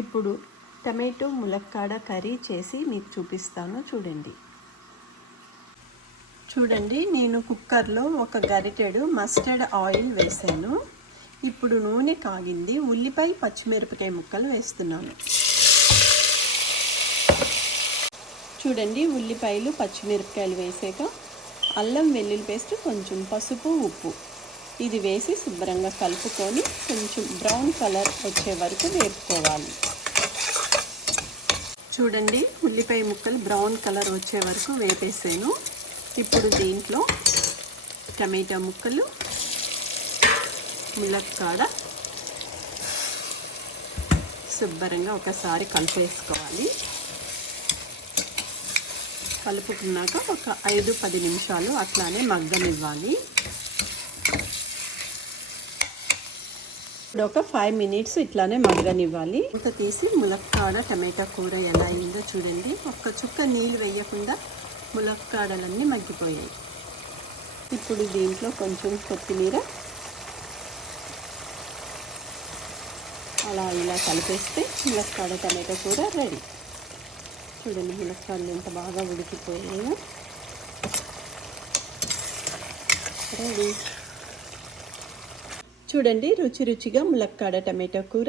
ఇప్పుడు టమాటో ములక్కాడ కర్రీ చేసి మీకు చూపిస్తాను చూడండి. నేను కుక్కర్లో ఒక గరిటెడు మస్టర్డ్ ఆయిల్ వేసాను. ఇప్పుడు నూనె కాగింది. ఉల్లిపాయ పచ్చిమిరపకాయ ముక్కలు వేస్తున్నాను. ఉల్లిపాయలు పచ్చిమిరపకాయలు వేసాక అల్లం వెల్లుల్లి పేస్ట్, కొంచెం పసుపు, ఉప్పు ఇది వేసి శుభ్రంగా కలుపుకొని కొంచెం బ్రౌన్ కలర్ వచ్చే వరకు వేపుకోవాలి. ఉల్లిపాయ ముక్కలు బ్రౌన్ కలర్ వచ్చే వరకు వేపేసాను. ఇప్పుడు దీంట్లో టమాటా ముక్కలు, ములక్కాడ శుభ్రంగా ఒకసారి కలిపేసుకోవాలి. కలుపుకున్నాక ఒక 5-10 నిమిషాలు అట్లానే మగ్గనివ్వాలి. ఇప్పుడు ఒక 5 మినిట్స్ ఇట్లానే మగ్గనివ్వాలి. మూత తీసి ములక్కాడ టమాటా కూర ఎలా అయిందో చూడండి. ఒక్క చుక్క నీళ్ళు వేయకుండా ములక్కాడలన్నీ మగ్గిపోయాయి. ఇప్పుడు దీంట్లో కొంచెం కొత్తిమీర అలా ఇలా కలిపేస్తే ములక్కాడ టమాటా కూర రెడీ. ములక్కాడలు ఎంత బాగా ఉడికిపోయాయో. రెడీ. రుచిగా ములక్కాడ టమాటా కూర